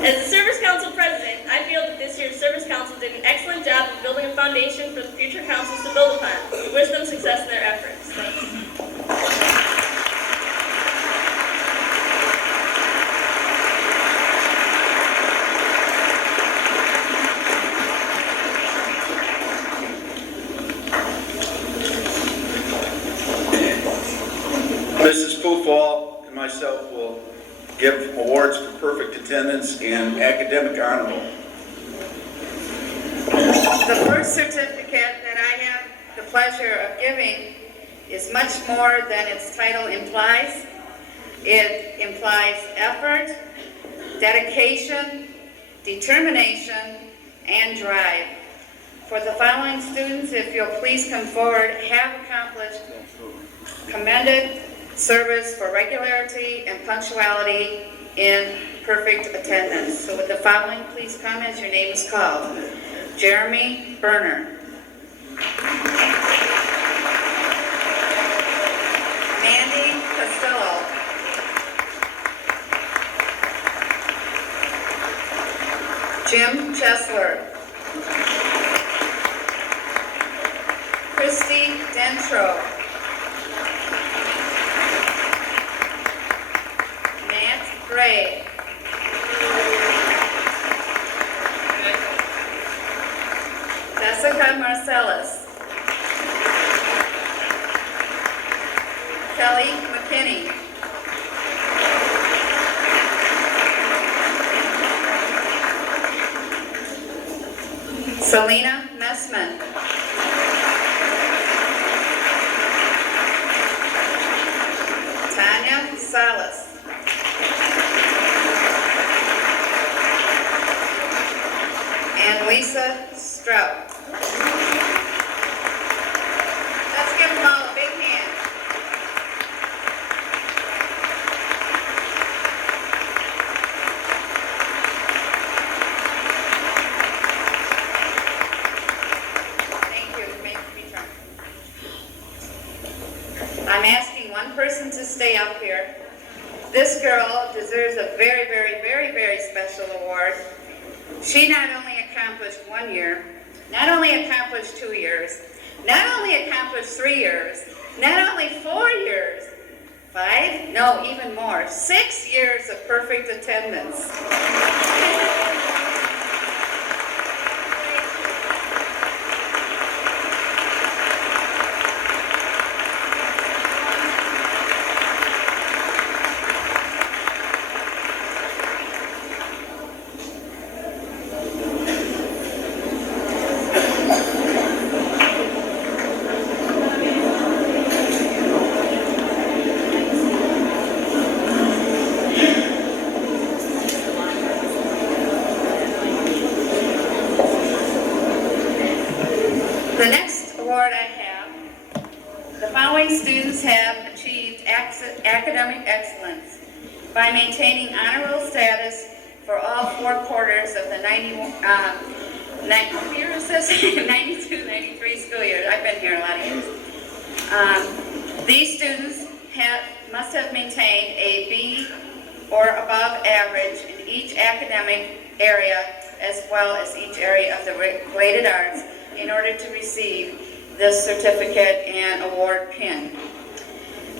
As the Service Council President, I feel that this year's Service Council did an excellent job of building a foundation for the future councils to build upon. We wish them success in their efforts. Thanks. Mrs. Pufall and myself will give awards for perfect attendance and academic honor roll. The first certificate that I have the pleasure of giving is much more than its title implies. It implies effort, dedication, determination, and drive. For the following students, if you'll please come forward, have accomplished commended service for regularity and punctuality in perfect attendance. So would the following please come as your name is called? Jeremy Berner. Mandy Costello. Jim Chesler. Christy Dentro. Matt Gray. Jessica Marcellus. Kelly McKinney. Selena Messman. Tanya Salas. And Lisa Strout. Let's give them all a big hand. Thank you. You may return. I'm asking one person to stay up here. This girl deserves a very, very, very, very special award. She not only accomplished 1 year, not only accomplished 2 years, not only accomplished 3 years, not only 4 years, 5, no, even more, 6 years of perfect attendance. The next award I have, the following students have achieved academic excellence by maintaining honor roll status for all 4 quarters of the 92-93 school year. I've been here a lot of years. These students must have maintained a B or above average in each academic area as well as each area of the graded arts in order to receive this certificate and award pin.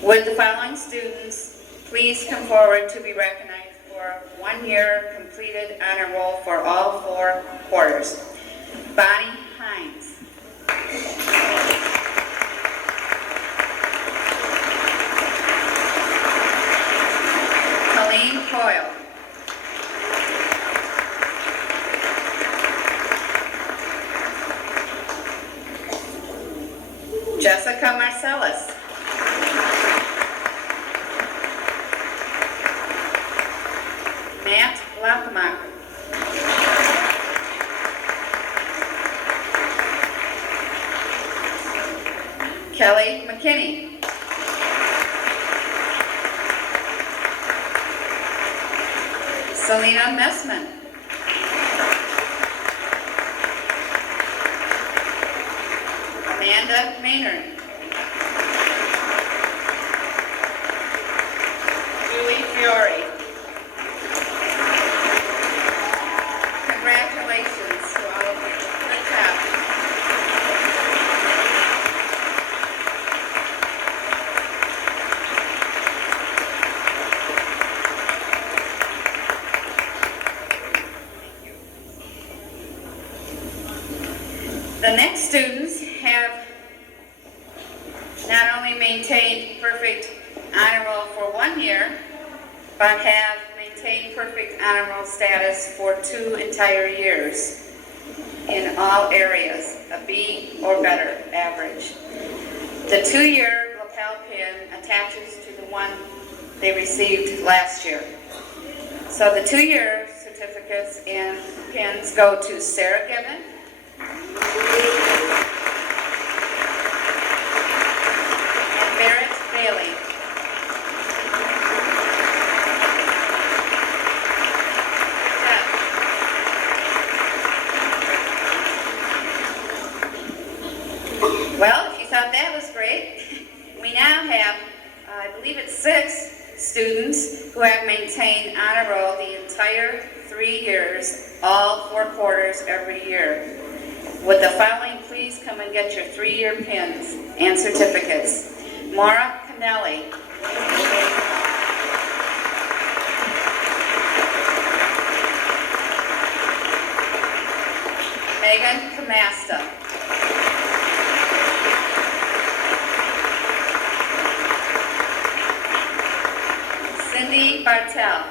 Would the following students please come forward to be recognized for 1 year completed honor roll for all 4 quarters? Bonnie Hines. Colleen Coyle. Jessica Marcellus. Matt Lockmacher. Kelly McKinney. Selena Messman. Amanda Maynard. Julie Fiore. Congratulations to all of you. Good job. only maintained perfect honor roll for 1 year, but have maintained perfect honor roll status for 2 entire years in all areas, a B or better average. The 2-year lapel pin attaches to the one they received last year. So the 2-year certificates and pins go to Sarah Gibbon, and Barrett Bailey. Well, if you thought that was great, we now have, I believe it's 6 students who have maintained honor roll the entire 3 years, all 4 quarters every year. Would the following please come and get your 3-year pins and certificates? Maura Canelli. Megan Camasta. Cindy Bartel.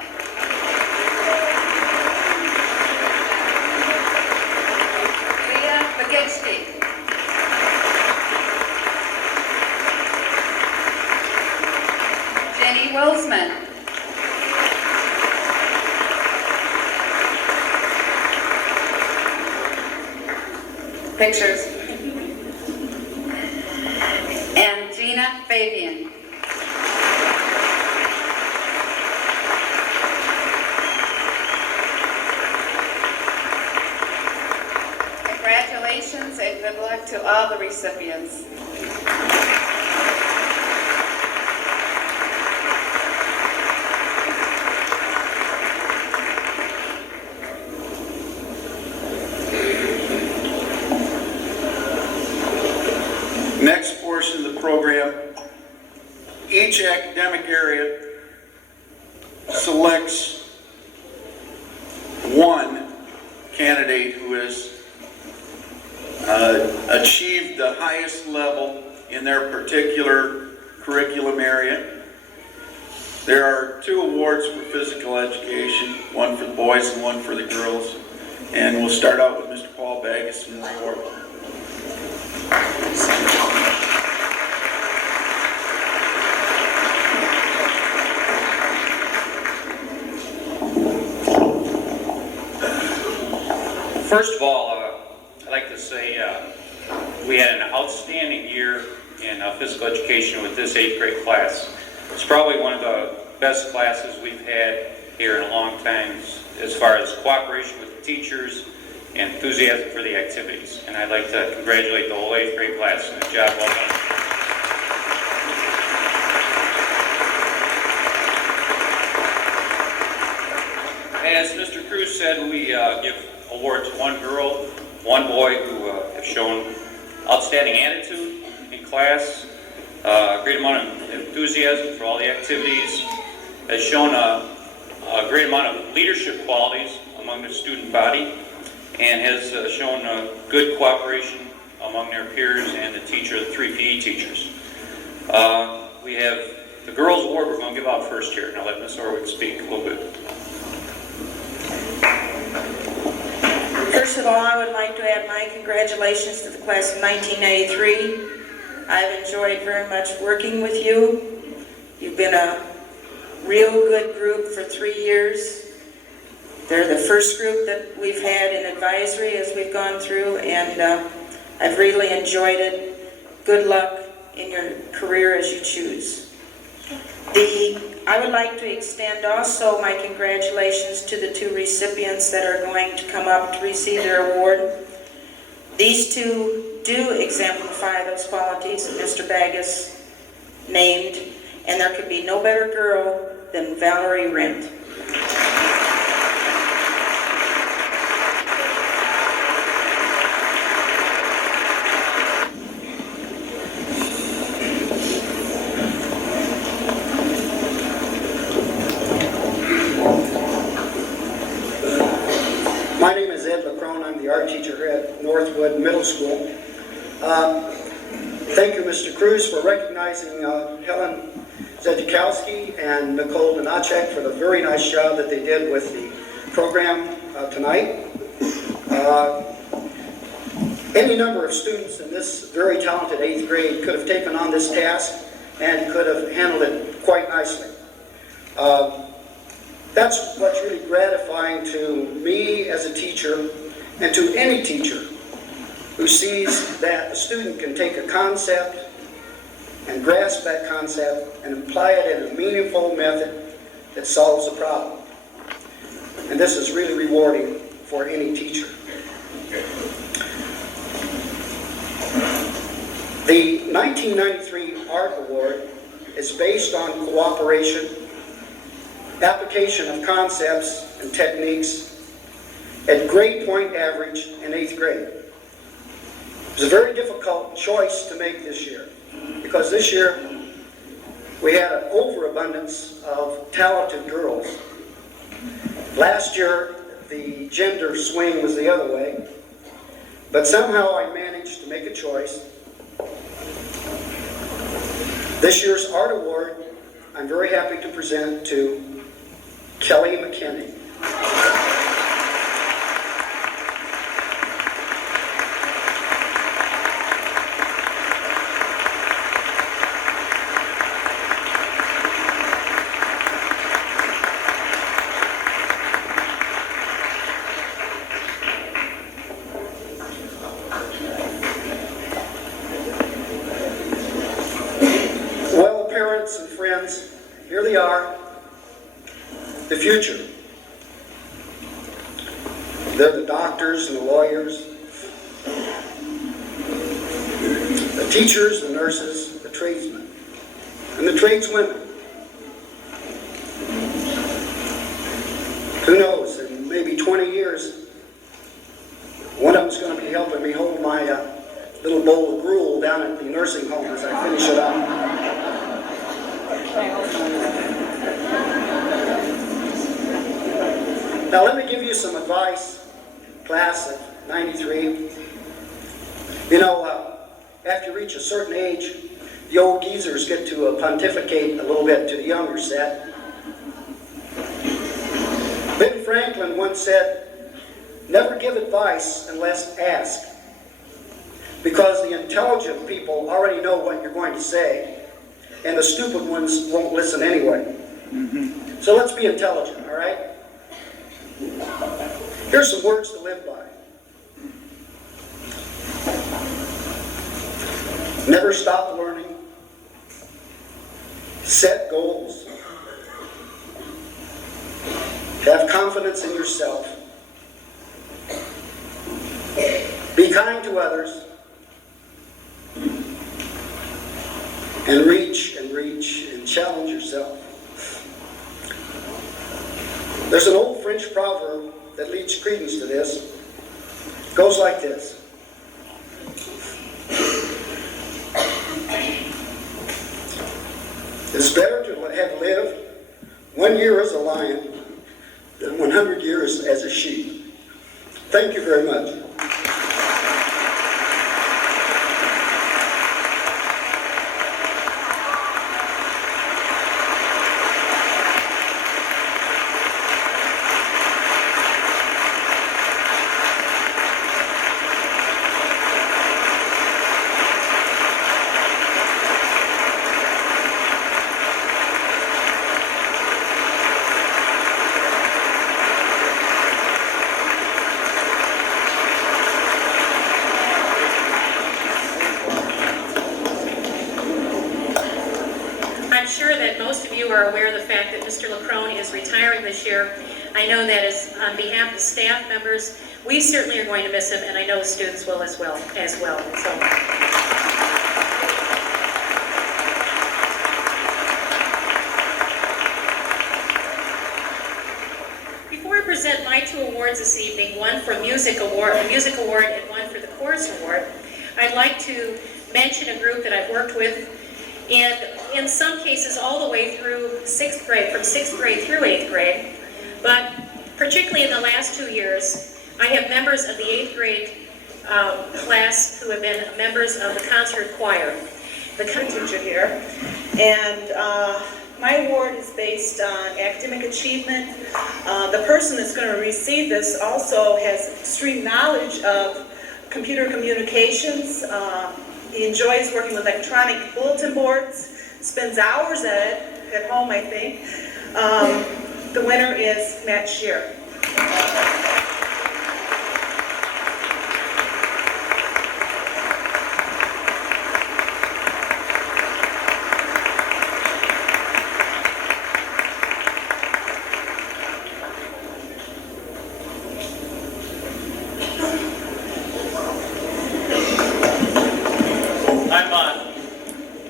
Leah Bagetsky. Jenny Wilsman. Pictures. And Gina Fabian. Congratulations and good luck to all the recipients. Next portion of the program, each academic area selects one candidate who has achieved the highest level in their particular curriculum area. There are 2 awards for physical education, one for the boys and one for the girls. And we'll start out with Mr. Paul Bagus from the award. First of all, I'd like to say we had an outstanding year in physical education with this 8th grade class. It's probably one of the best classes we've had here in a long time as far as cooperation with the teachers and enthusiasm for the activities. And I'd like to congratulate the whole 8th grade class on a job well done. As Mr. Cruz said, we give awards to 1 girl, 1 boy who have shown outstanding attitude in class, a great amount of enthusiasm for all the activities, has shown a great amount of leadership qualities among the student body, and has shown good cooperation among their peers and the 3 PE teachers. We have the girls' award we're going to give out first here, and I'll let Ms. Orwick speak a little bit. First of all, I would like to add my congratulations to the class of 1993. I've enjoyed very much working with you. You've been a real good group for 3 years. They're the first group that we've had in advisory as we've gone through, and I've really enjoyed it. Good luck in your career as you choose. I would like to extend also my congratulations to the 2 recipients that are going to come up to receive their award. These 2 do exemplify those qualities that Mr. Bagus named, and there could be no better girl than Valerie Rindt. My name is Ed LaCrone. I'm the art teacher here at Northwood Middle School. Thank you, Mr. Cruz, for recognizing Helen Zedzikowski and Nicole Donacek for the very nice job that they did with the program tonight. Any number of students in this very talented 8th grade could have taken on this task and could have handled it quite nicely. That's what's really gratifying to me as a teacher and to any teacher who sees that a student can take a concept and grasp that concept and apply it in a meaningful method that solves a problem. And this is really rewarding for any teacher. The 1993 Art Award is based on cooperation, application of concepts and techniques at grade point average in 8th grade. It was a very difficult choice to make this year, because this year we had an overabundance of talented girls. Last year, the gender swing was the other way, but somehow I managed to make a choice. This year's Art Award, I'm very happy to present to Kelly McKinney. And friends, here they are, the future. They're the doctors and the lawyers, the teachers, the nurses, the tradesmen, and the tradeswomen. Who knows, in maybe 20 years, one of them's going to be helping me hold my little bowl of gruel down at the nursing home as I finish it up. Now let me give you some advice, class of 93. You know, after you reach a certain age, the old geezers get to pontificate a little bit to the younger set. Ben Franklin once said, "Never give advice unless asked, because the intelligent people already know what you're going to say, and the stupid ones won't listen anyway." So let's be intelligent, all right? Here's some words to live by. Never stop learning. Set goals. Have confidence in yourself. Be kind to others. And reach and challenge yourself. There's an old French proverb that leads credence to this. It goes like this. It's better to have lived 1 year as a lion than 100 years as a sheep. Thank you very much. Are aware of the fact that Mr. LaCrone is retiring this year. I know that is on behalf of staff members. We certainly are going to miss him, and I know the students will as well. So. Before I present my 2 awards this evening, one for a music award, and one for the chorus award, I'd like to mention a group that I've worked with, and in some cases all the way through 6th grade, from 6th grade through 8th grade. But particularly in the last 2 years, I have members of the 8th grade class who have been members of the concert choir. The Teacher here, and my award is based on academic achievement. The person that's going to receive this also has extreme knowledge of computer communications. He enjoys working with electronic bulletin boards, spends hours at home, I think. The winner is Matt Shear. I'm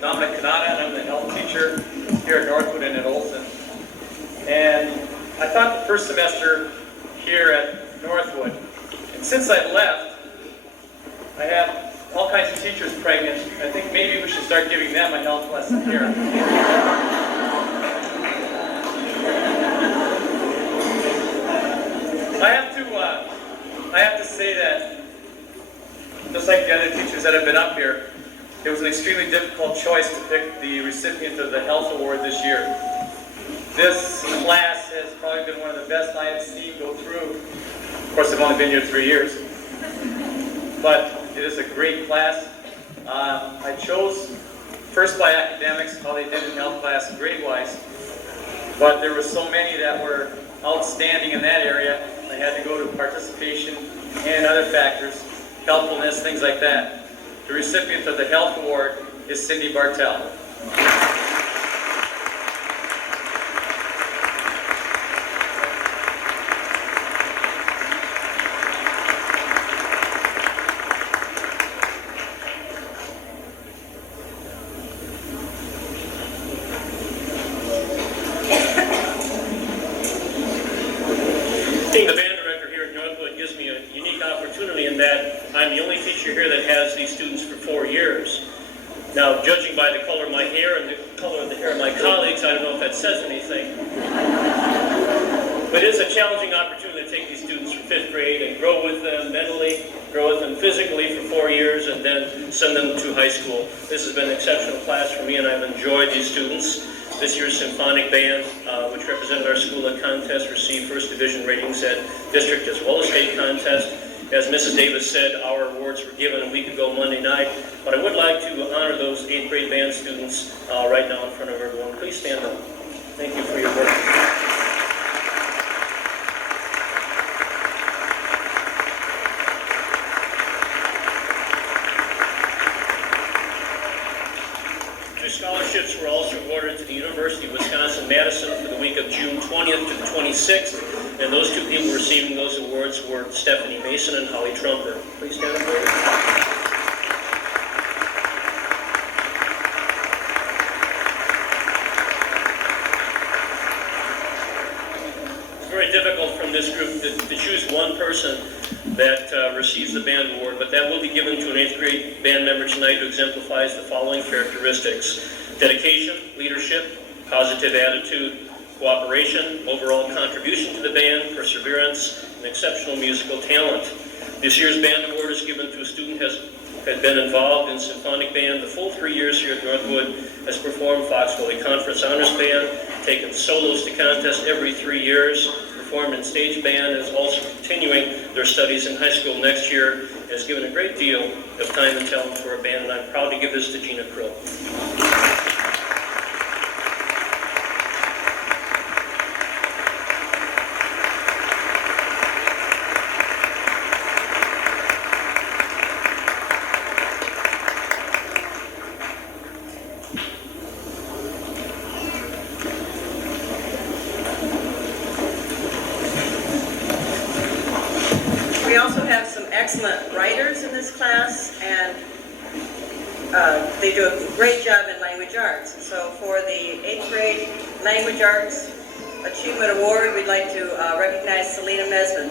Dominic Kanata, and I'm the health teacher here at Northwood and at Olson. And I taught the first semester here at Northwood. And since I left, I have all kinds of teachers pregnant. I think maybe we should start giving them a health lesson here. I have to say that, just like the other teachers that have been up here, it was an extremely difficult choice to pick the recipient of the Health Award this year. This class has probably been one of the best I have seen go through. Of course, I've only been here 3 years, but it is a great class. I chose first by academics, how they did in health class grade-wise, but there were so many that were outstanding in that area. I had to go to participation and other factors, helpfulness, things like that. The recipient of the Health Award is Cindy Bartell. Being the band director here at Northwood gives me a unique opportunity in that I'm the only teacher here that has these students for 4 years. Now, judging by the color of my hair and the color of the hair of my colleagues, I don't know if that says anything. But it is a challenging opportunity to take these students from 5th grade and grow with them mentally, grow with them physically for 4 years, and then send them to high school. This has been an exceptional class for me, and I've enjoyed these students. This year's symphonic band, which represented our school at contest, received first division ratings at district as well as state contest. As Mrs. Davis said, our awards were given a week ago Monday night, but I would like to honor those 8th grade band students right now in front of everyone. Please stand up. Thank you for your work. Scholarships were also awarded to the University of Wisconsin-Madison for the week of June 20th to the 26th, and those two people receiving those awards were Stephanie Mason and Holly Trumper. Please stand up, please. It's very difficult from this group to choose one person that receives the band award, but that will be given to an 8th grade band member tonight who exemplifies the following characteristics: dedication, leadership, positive attitude, cooperation, overall contribution to the band, perseverance, and exceptional musical talent. This year's band award is given to a student who has been involved in symphonic band the full 3 years here at Northwood, has performed Fox Valley Conference Honors Band, taken solos to contest every 3 years, performed in stage band, is also continuing their studies in high school next year, and has given a great deal of time and talent for a band, and I'm proud to give this to Gina Krill. We also have some excellent writers in this class, and they do a great job in language arts. So for the 8th grade Language Arts Achievement Award, we'd like to recognize Selena Mesman.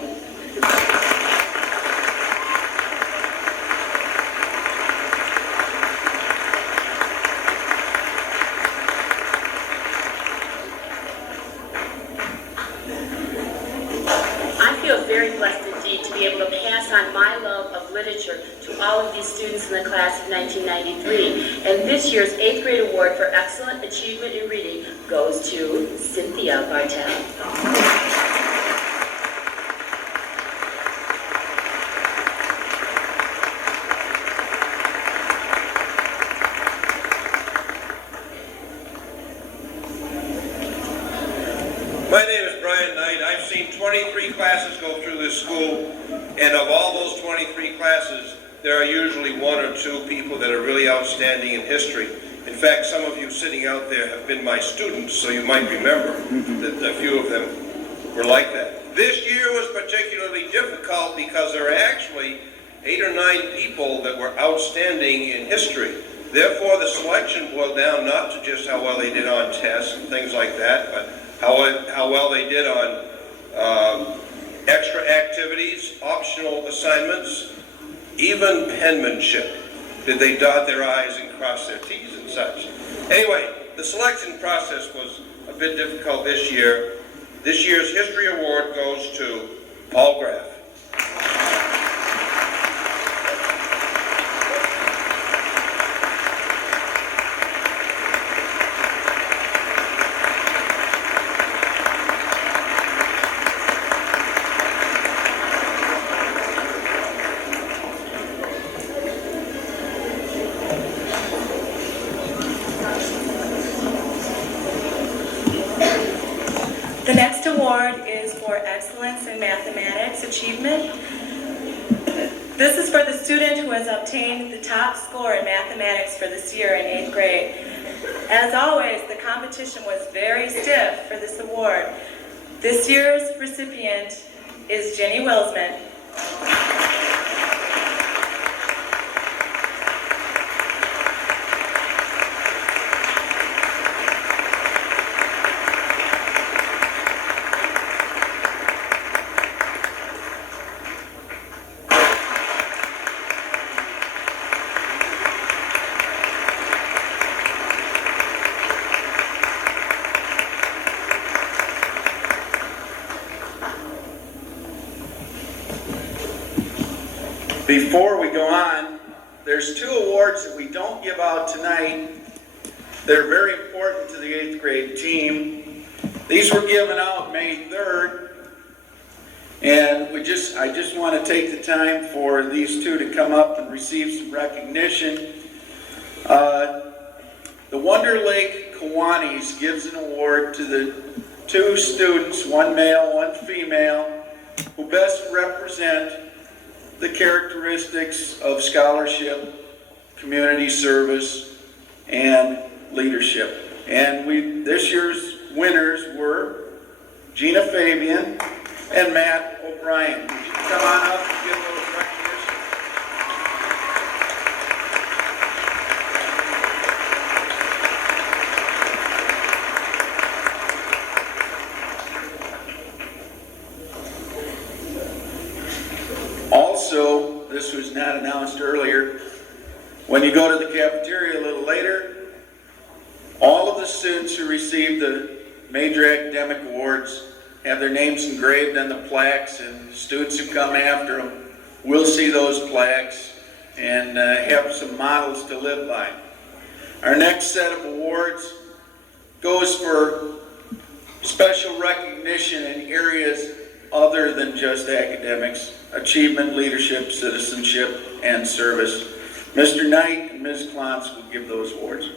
I feel very blessed indeed to be able to pass on my love of literature all of these students in the class of 1993. And this year's 8th grade award for excellent achievement in reading goes to Cynthia Bartel. My name is Brian Knight. I've seen 23 classes go through this school, and of all those 23 classes, there are usually one or two people that are really outstanding in history. In fact, some of you sitting out there have been my students, so you might remember that a few of them were like that. This year was particularly difficult because there are actually 8 or 9 people that were outstanding in history. Therefore, the selection boiled down not to just how well they did on tests and things like that, but how well they did on extra activities, optional assignments, even penmanship. Did they dot their I's and cross their T's and such? Anyway, the selection process was a bit difficult this year. This year's History Award goes to Paul Graff. The next award is for Excellence in Mathematics Achievement. This is for the student who has obtained the top score in mathematics for this year in 8th grade. As always, the competition was very stiff for this award. This year's recipient is Jenny Wilsman. Before we go on, there's 2 awards that we don't give out tonight. They're very important to the 8th grade team. These were given out May 3rd, and I just want to take the time for these 2 to come up and receive some recognition. The Wonder Lake Kiwanis gives an award to the 2 students, one male, one female, who best represent the characteristics of scholarship, community service, and leadership. And this year's winners were Gina Fabian and Matt O'Brien. Would you come on up and give those recognitions? Also, this was not announced earlier, when you go to the cafeteria a little later, all of the students who received the major academic awards have their names engraved on the plaques, and students who come after them will see those plaques and have some models to live by. Our next set of awards goes for special recognition in areas other than just academics: achievement, leadership, citizenship, and service. Mr. Knight and Ms. Klontz will give those awards.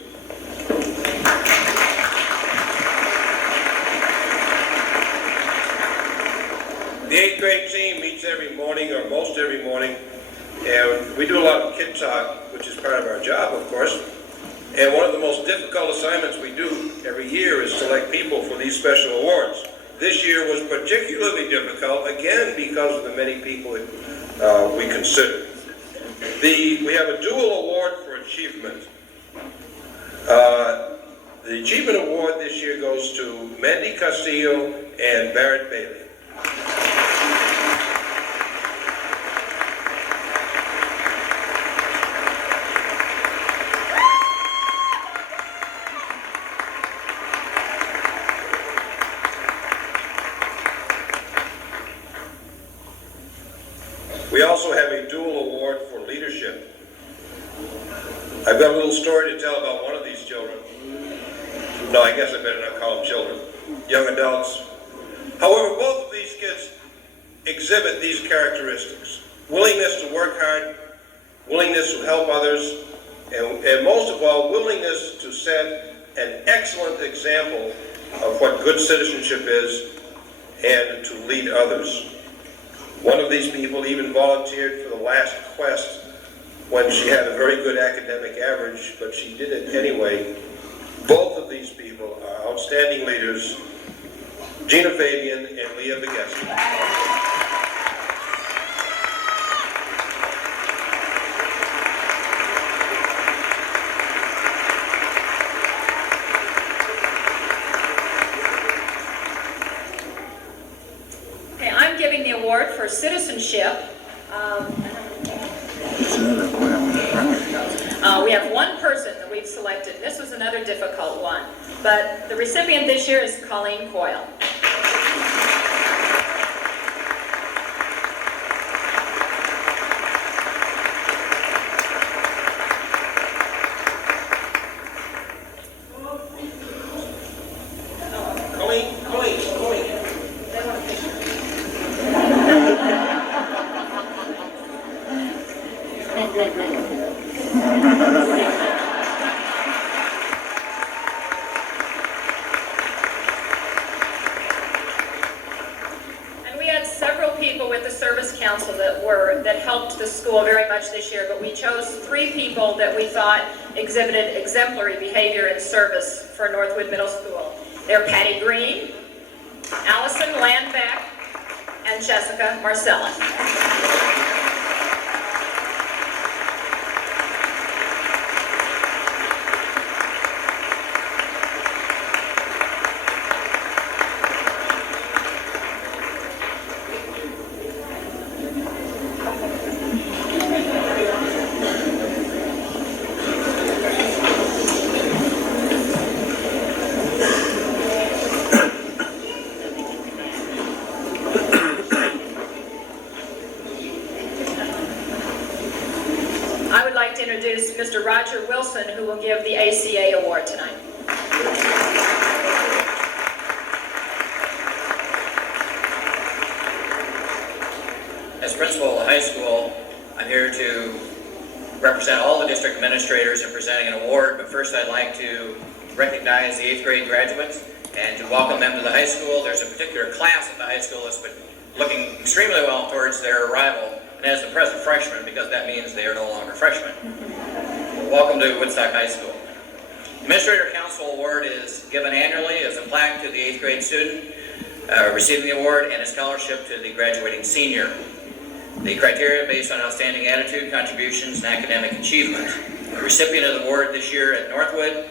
The 8th grade team meets every morning, or most every morning, and we do a lot of kid talk, which is part of our job, of course. And one of the most difficult assignments we do every year is select people for these special awards. This year was particularly difficult, again, because of the many people that we considered. We have a dual award for achievement. The Achievement Award this year goes to Mandy Castillo and Barrett Bailey. We also have a dual award for leadership. got a little story to tell about one of these children. No, I guess I better not call them children. Young adults. However, both of these kids exhibit these characteristics. Willingness to work hard, willingness to help others, and most of all, willingness to set an excellent example of what good citizenship is and to lead others. One of these people even volunteered for the last quest when she had a very good academic average, but she did it anyway. Both of these people are outstanding leaders, Gina Fabian and Leah Vigesi. Okay, I'm giving the award for citizenship. We have one person that we've selected. This was another difficult one. But the recipient this year is Colleen Coyle. And we had several people with the Service Council that helped the school very much this year, but we chose 3 people that we thought exhibited exemplary behavior and service for Northwood Middle School. They're Patty Green, Allison Landbeck, and Jessica Marcellin. I would like to introduce Mr. Roger Wilson, who will give the ACA award tonight. As principal of the high school, I'm here to represent all the district administrators in presenting an award, but first I'd like to recognize the 8th grade graduates and to welcome them to the high school. There's a particular class at the high school that's been looking extremely well towards their arrival, and as the present freshmen, because that means they are no longer freshmen. Welcome to Woodstock High School. Administrator Council Award is given annually as a plaque to the 8th grade student receiving the award and a scholarship to the graduating senior. The criteria based on outstanding attitude, contributions, and academic achievement. The recipient of the award this year at Northwood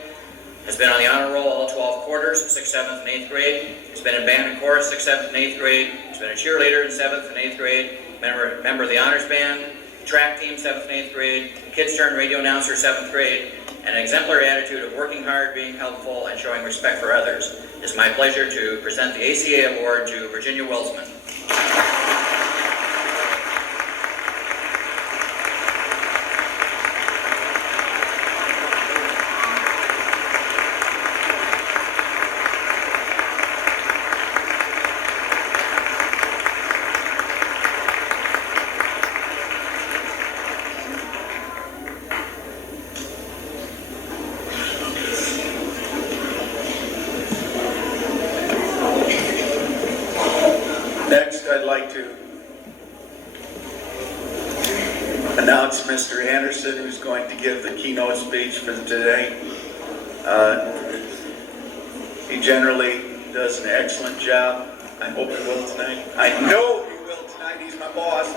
has been on the honor roll all 12 quarters, 6th, 7th, and 8th grade. He's been in band and chorus, 6th, 7th, and 8th grade. He's been a cheerleader in 7th and 8th grade, member of the honors band, track team, 7th and 8th grade, kids turn radio announcer, 7th grade, and an exemplary attitude of working hard, being helpful, and showing respect for others. It's my pleasure to present the ACA award to Virginia Welsman. Next, I'd like to announce Mr. Anderson, who's going to give the keynote speech for today. He generally does an excellent job. I hope he will tonight. I know he will tonight. He's my boss.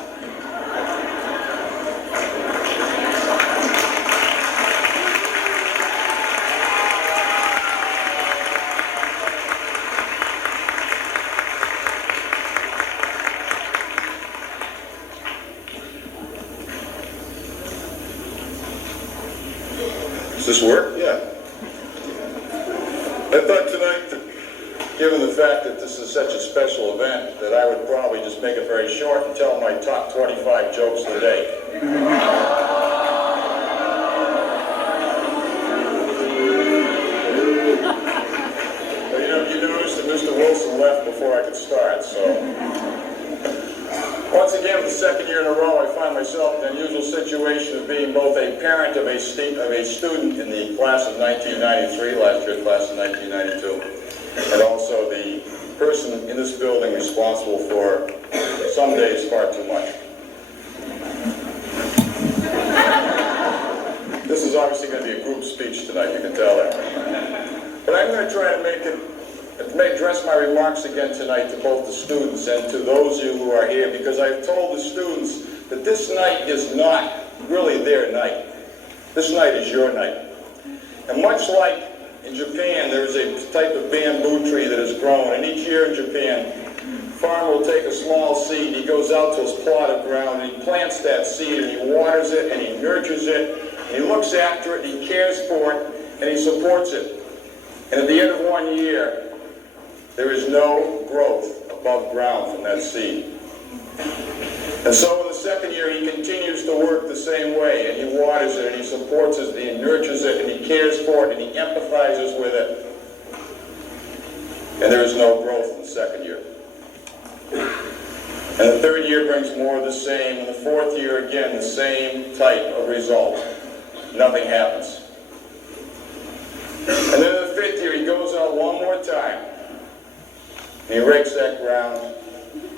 Does this work? Yeah. I thought tonight, given the fact that this is such a special event, that I would probably just make it very short and tell my top 25 jokes of the day. parent of a student in the class of 1993, last year's class of 1992, and also the person in this building responsible for some days far too much. This is obviously going to be a group speech tonight, you can tell that. But I'm going to try to address my remarks again tonight to both the students and to those of you who are here, because I've told the students that this night is not really their night. This night is your night. And much like in Japan, there is a type of bamboo tree that has grown, and each year in Japan, a farmer will take a small seed, he goes out to his plot of ground, and he plants that seed, and he waters it, and he nurtures it, and he looks after it, and he cares for it, and he supports it. And at the end of 1 year, there is no growth above ground from that seed. And so in the second year, he continues to work the same way, and he waters it, and he supports it, and he nurtures it, and he cares for it, and he empathizes with it. And there is no growth in the second year. And the third year brings more of the same, and the fourth year, again, the same type of result. Nothing happens. And then in the fifth year, he goes out one more time, and he rakes that ground,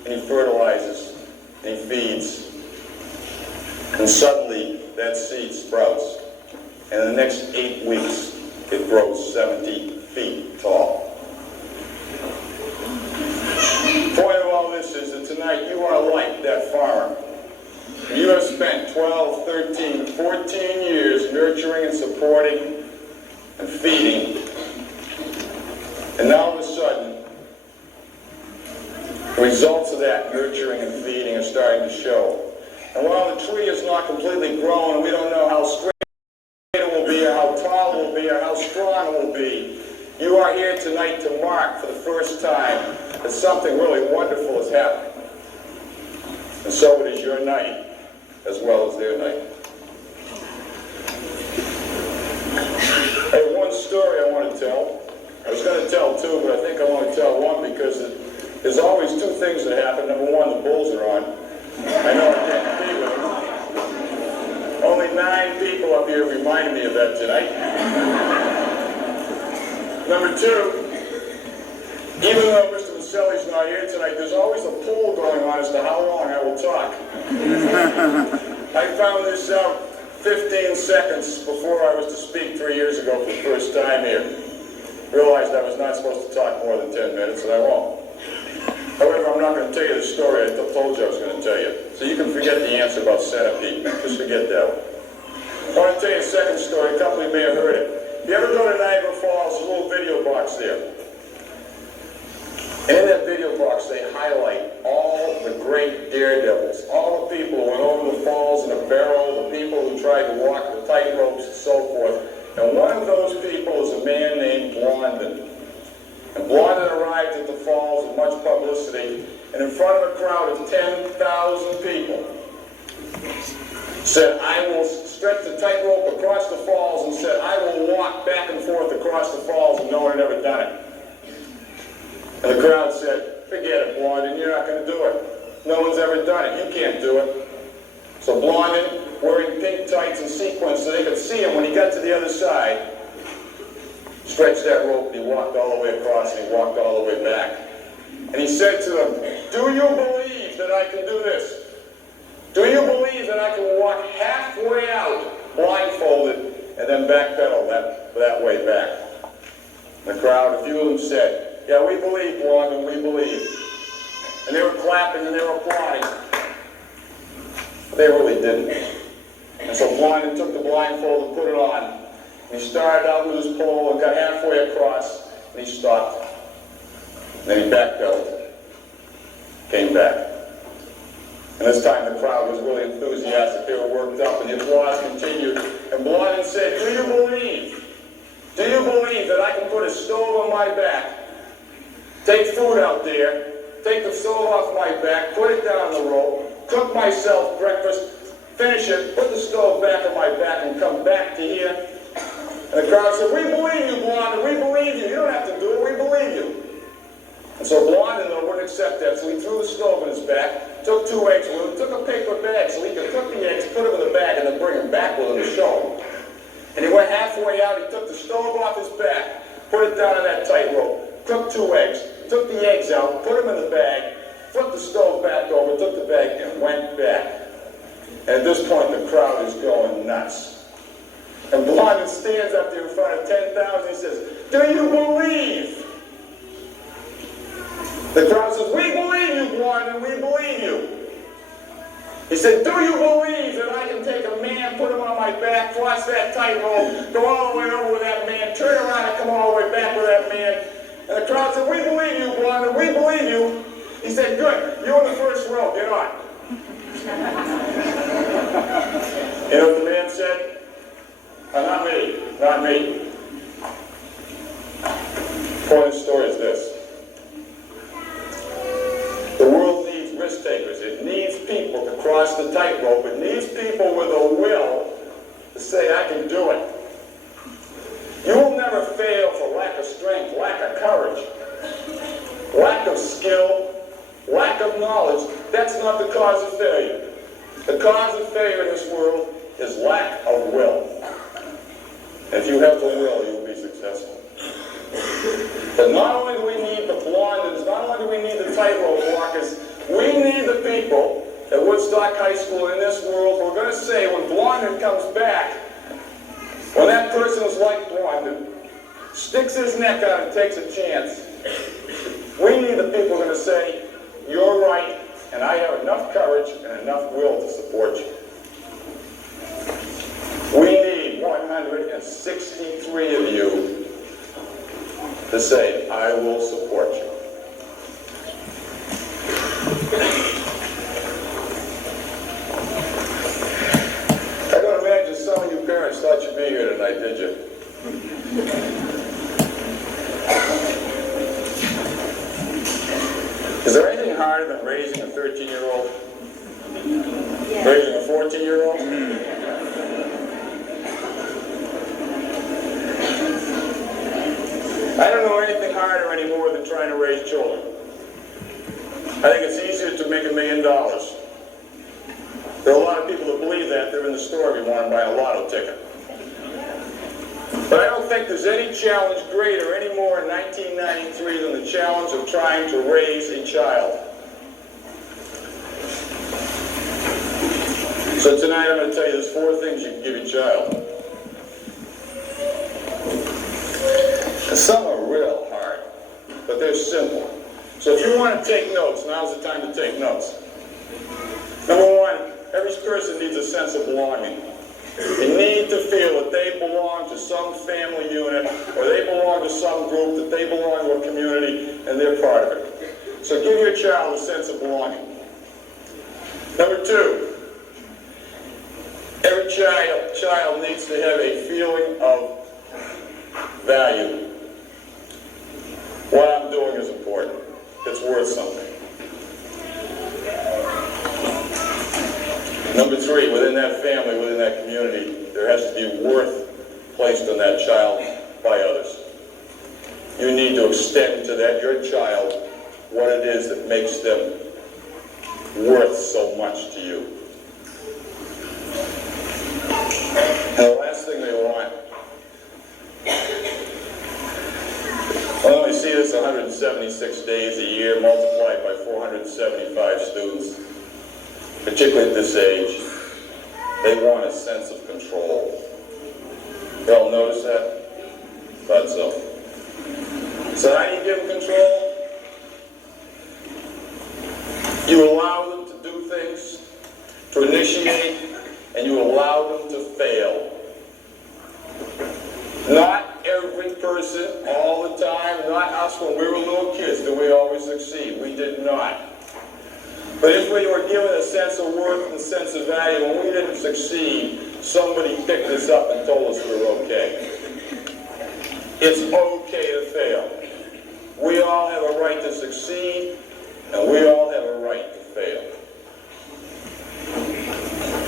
and he fertilizes, and he feeds, and suddenly that seed sprouts, and in the next 8 weeks it grows 70 feet tall. The point of all this is that tonight you are like that farmer. You have spent 12, 13, 14 years nurturing and supporting and feeding, and now all of a sudden the results of that nurturing and feeding are starting to show. And while the tree is not completely grown, and we don't know how straight it will be, or how tall it will be, or how strong it will be, you are here tonight to mark for the first time that something really wonderful has happened. And so it is your night, as well as their night. I have one story I want to tell. I was going to tell two, but I think I want to tell one because there's always two things that happen. Number one, the Bulls are on. I know I can't be with them. Only 9 people up here reminded me of that tonight. Number two, even though Mr. Maselli's not here tonight, there's always a poll going on as to how long I will talk. I found this out 15 seconds before I was to speak 3 years ago for the first time here. Realized I was not supposed to talk more than 10 minutes, and I won't. However, I'm not going to tell you the story I told you I was going to tell you. So you can forget the answer about centipede. Just forget that one. I want to tell you a second story. A couple of you may have heard it. If you ever go to Niagara Falls, there's a little video box there. And in that video box, they highlight all the great daredevils, all the people who went over the falls in a barrel, the people who tried to walk the tight ropes and so forth. And one of those people is a man named Blondin. And Blondin arrived at the falls with much publicity, and in front of a crowd of 10,000 people, said, I will stretch the tightrope across the falls, and said, I will walk back and forth across the falls, and no one had ever done it. And the crowd said, forget it, Blondin, you're not going to do it. No one's ever done it. You can't do it. So Blondin, wearing pink tights and sequins so they could see him when he got to the other side, stretched that rope, and he walked all the way across, and he walked all the way back. And he said to them, do you believe that I can do this? Do you believe that I can walk halfway out, blindfolded, and then backpedal that way back? The crowd, a few of them said, yeah, we believe, Blondin, we believe. And they were clapping and they were applauding. But they really didn't. And so Blondin took the blindfold and put it on. And he started out with his pole and got halfway across, and he stopped. And then he backpedaled, came back. And this time the crowd was really enthusiastic. They were worked up, and the applause continued. And Blondin said, do you believe that I can put a stove on my back, take food out there, take the stove off my back, put it down the rope, cook myself breakfast, finish it, put the stove back on my back, and come back to here? And the crowd said, we believe you, Blondin, we believe you. You don't have to do it, we believe you. And so Blondin, though, wouldn't accept that, so he threw the stove in his back, took 2 eggs with him, took a paper bag so he could cook the eggs, put them in the bag, and then bring them back with him to show him. And he went halfway out, he took the stove off his back, put it down on that tightrope, cooked 2 eggs, took the eggs out, put them in the bag, flipped the stove back over, took the bag, and went back. And at this point, the crowd is going nuts. And Blondin stands up there in front of 10,000, he says, "Do you believe?" The crowd says, "We believe you, Blondin, we believe you." He said, "Do you believe that I can take a man, put him on my back, cross that tightrope, go all the way over with that man, turn around and come all the way back with that man?" And the crowd said, "We believe you, Blondin, we believe you." He said, "Good, you in the first row, get on." You know what the man said? Not me, not me. Point of the story is this. The world needs risk takers. It needs people to cross the tightrope. It needs people with a will to say, "I can do it." You will never fail for lack of strength, lack of courage, lack of skill, lack of knowledge. That's not the cause of failure. The cause of failure in this world is lack of will. If you have the will, you'll be successful. But not only do we need the Blondins, not only do we need the tightrope walkers, we need the people at Woodstock High School in this world who are going to say, when Blondin comes back, when that person who's like Blondin sticks his neck out and takes a chance, we need the people who are going to say, "You're right, and I have enough courage and enough will to support you." We need 163 of you to say, "I will support you." I don't imagine some of you parents thought you'd be here tonight, did you? Is there anything harder than raising a 13-year-old? Yeah. Raising a 14-year-old? I don't know anything harder anymore than trying to raise children. I think it's easier to make $1 million. There are a lot of people that believe that. They're in the store if you want to buy a lotto ticket. But I don't think there's any challenge greater anymore in 1993 than the challenge of trying to raise a child. So tonight I'm going to tell you there's 4 things you can give your child. And some are real hard, but they're simple. So if you want to take notes, now's the time to take notes. Number 1, every person needs a sense of belonging. They need to feel that they belong to some family unit, or they belong to some group, that they belong to a community, and they're part of it. So give your child a sense of belonging. Number 2, every child needs to have a feeling of value. What I'm doing is important. It's worth something. Number 3, within that family, within that community, there has to be worth placed on that child by others. You need to extend to that, your child, what it is that makes them worth so much to you. And the last thing they want, well, let me see this 176 days a year multiplied by 475 students, particularly at this age. They want a sense of control. You all notice that? Thought so. So how do you give them control? You allow them to do things, to initiate, and you allow them to fail. Not every person all the time, not us when we were little kids, did we always succeed. We did not. But if we were given a sense of worth and a sense of value, when we didn't succeed, somebody picked us up and told us we were okay. It's okay to fail. We all have a right to succeed, and we all have a right to fail.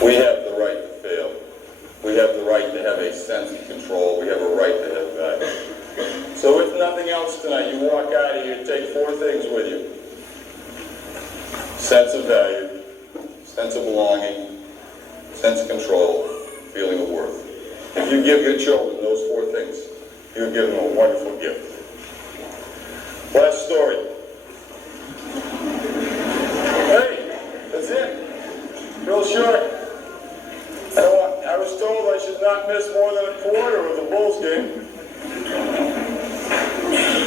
We have the right to fail. We have the right to have a sense of control. We have a right to have value. So if nothing else tonight, you walk out of here, take 4 things with you. Sense of value, sense of belonging, sense of control, feeling of worth. If you give your children those four things, you've given them a wonderful gift. Last story. Hey, that's it. Real short. I was told I should not miss more than a quarter of the Bulls game.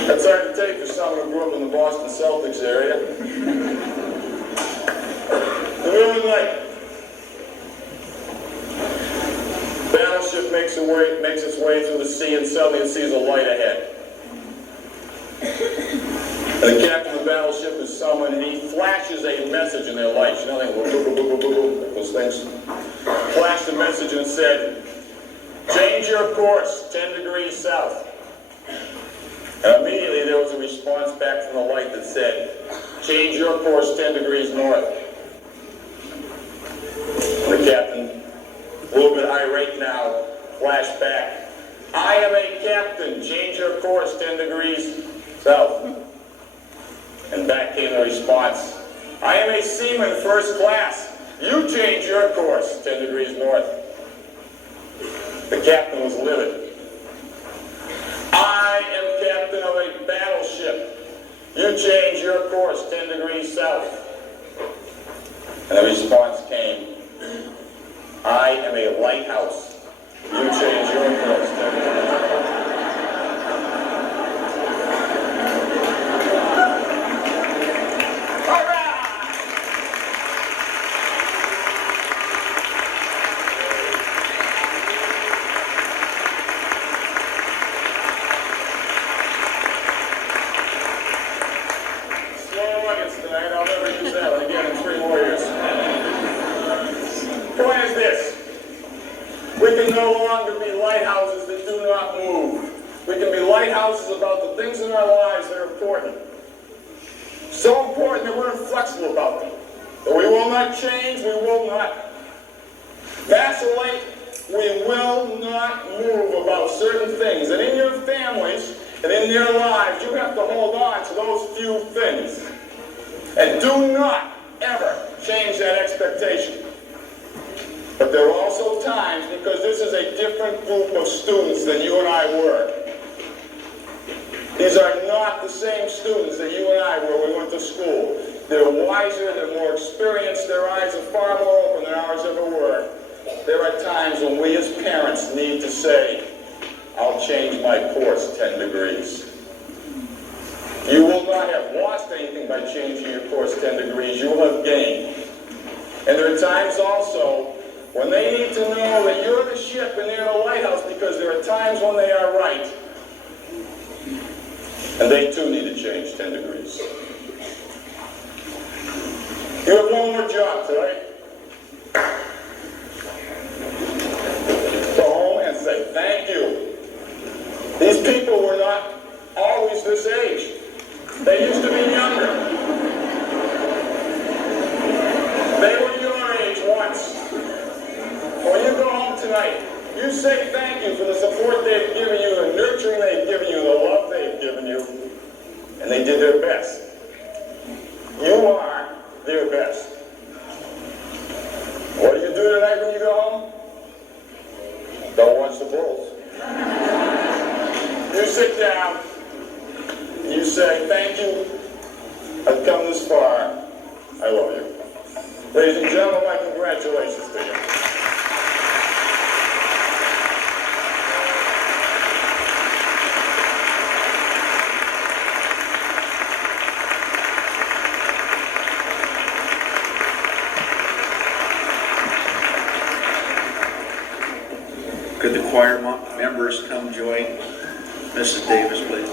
That's hard to take for someone who grew up in the Boston Celtics area. The middle of the night. Battleship makes its way through the sea, and suddenly it sees a light ahead. And the captain of the battleship is summoned, and he flashes a message in their lights. You know, those things. Flashed a message and said, "Change your course 10 degrees south." And immediately there was a response back from the light that said, "Change your course 10 degrees north." And the captain, a little bit irate now, flashed back, "I am a captain. Change your course 10 degrees south." And back came the response, "I am a seaman first class. You change your course 10 degrees north." The captain was livid. "I am captain of a battleship. You change your course 10 degrees south." And the response came, "I am a lighthouse. You change your course 10 degrees south." Lighthouses about the things in our lives that are important. So important that we're inflexible about them. That we will not change, we will not vacillate, we will not move about certain things. And in your families and in your lives, you have to hold on to those few things. And do not ever change that expectation. But there are also times, because this is a different group of students than you and I were. These are not the same students that you and I were when we went to school. They're wiser, they're more experienced, their eyes are far more open than ours ever were. There are times when we as parents need to say, "I'll change my course 10 degrees." You will not have lost anything by changing your course 10 degrees. You will have gained. And there are times also when they need to know that you're the ship and they're the lighthouse, because there are times when they are right. And they too need to change 10 degrees. You have one more job tonight. Go home and say thank you. These people were not always this age. They used to be younger. They were your age once. When you go home tonight, you say thank you for the support they've given you, the nurturing they've given you, the love they've given you, and they did their best. You are their best. What do you do tonight when you go home? Don't watch the Bulls. You sit down, you say, "Thank you, I've come this far, I love you." Ladies and gentlemen, my congratulations to you. Could the choir members come join Mrs. Davis, please?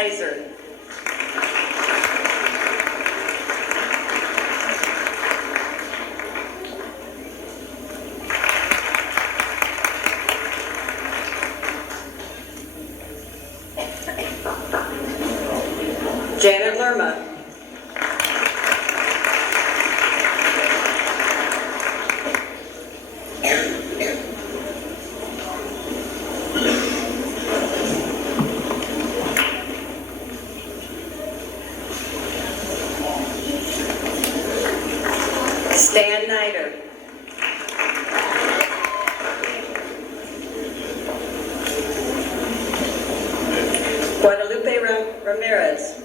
Kaiser. Janet Lerma. Stan Nider. Guadalupe Ramirez.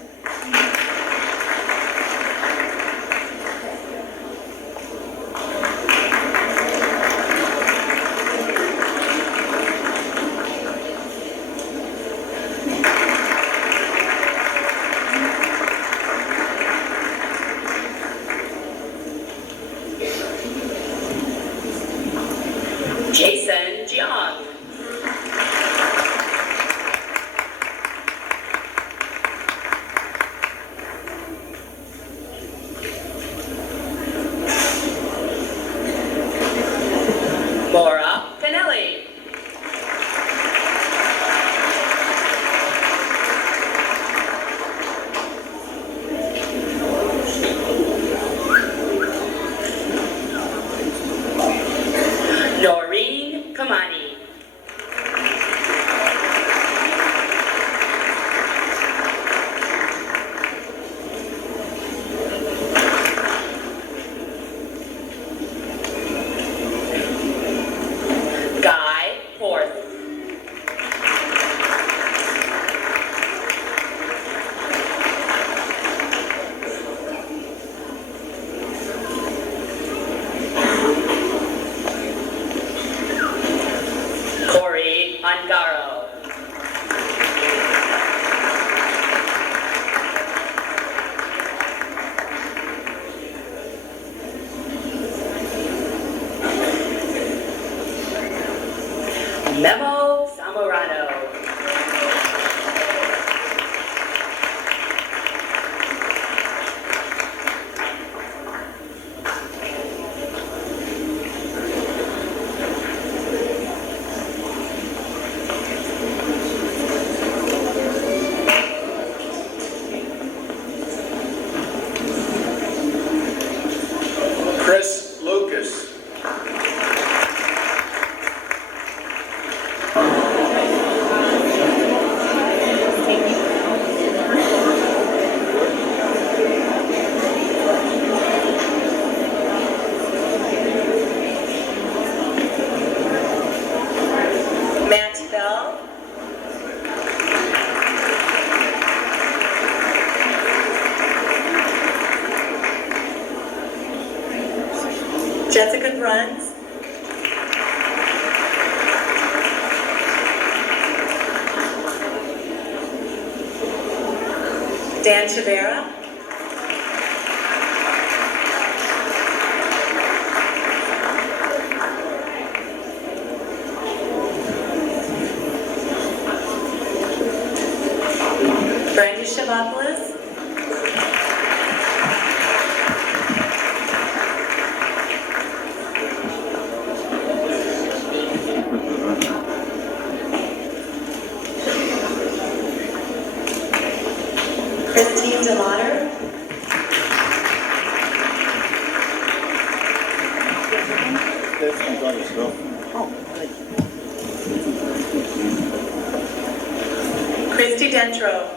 Jason Jiang. Maura Canelli. Noreen Kamani. Guy Porth. Corey Angaro. Memo Zamorano. Chris Lucas. Matt Bell. Jessica Bruns. Dan Chavera. Brandy Shavopoulos. Christine DeLauder. Christy Dentro.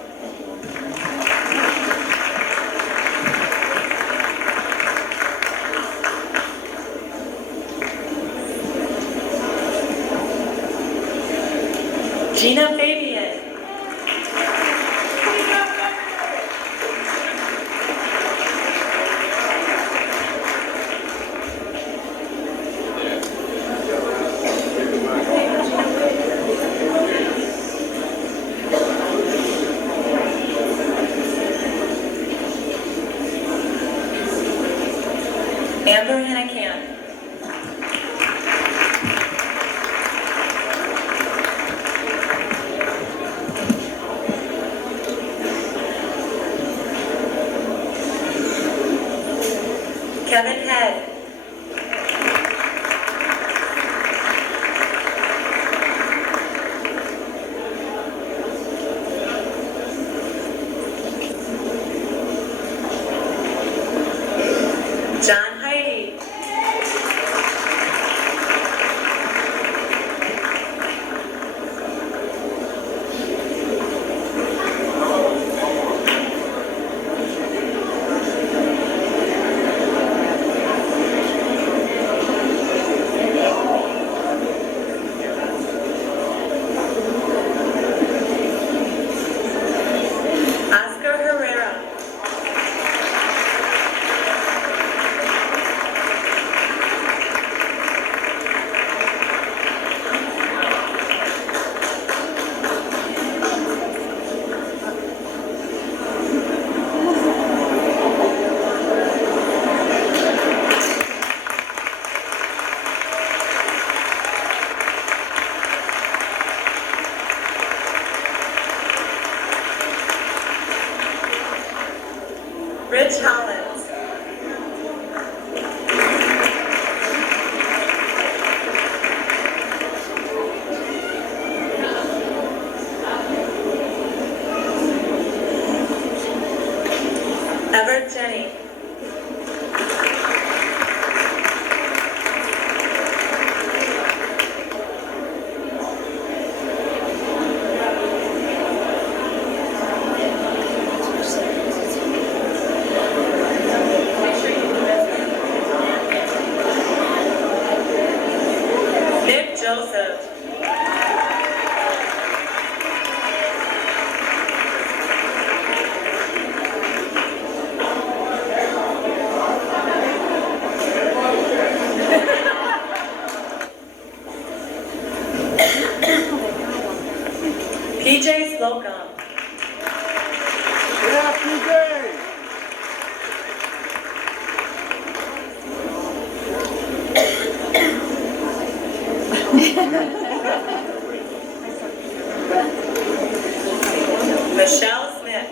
Gina Fabian. Amber Hennekamp. Kevin Head. John Heidi. Oscar Herrera. Rich Hollins. Everett Jenny. Nick Joseph. PJ Slocum. Yeah, PJ! Michelle Smith.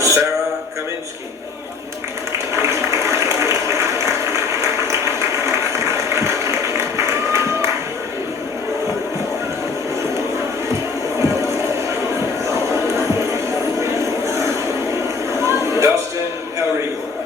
Sarah Kaminsky. Dustin Elrigo.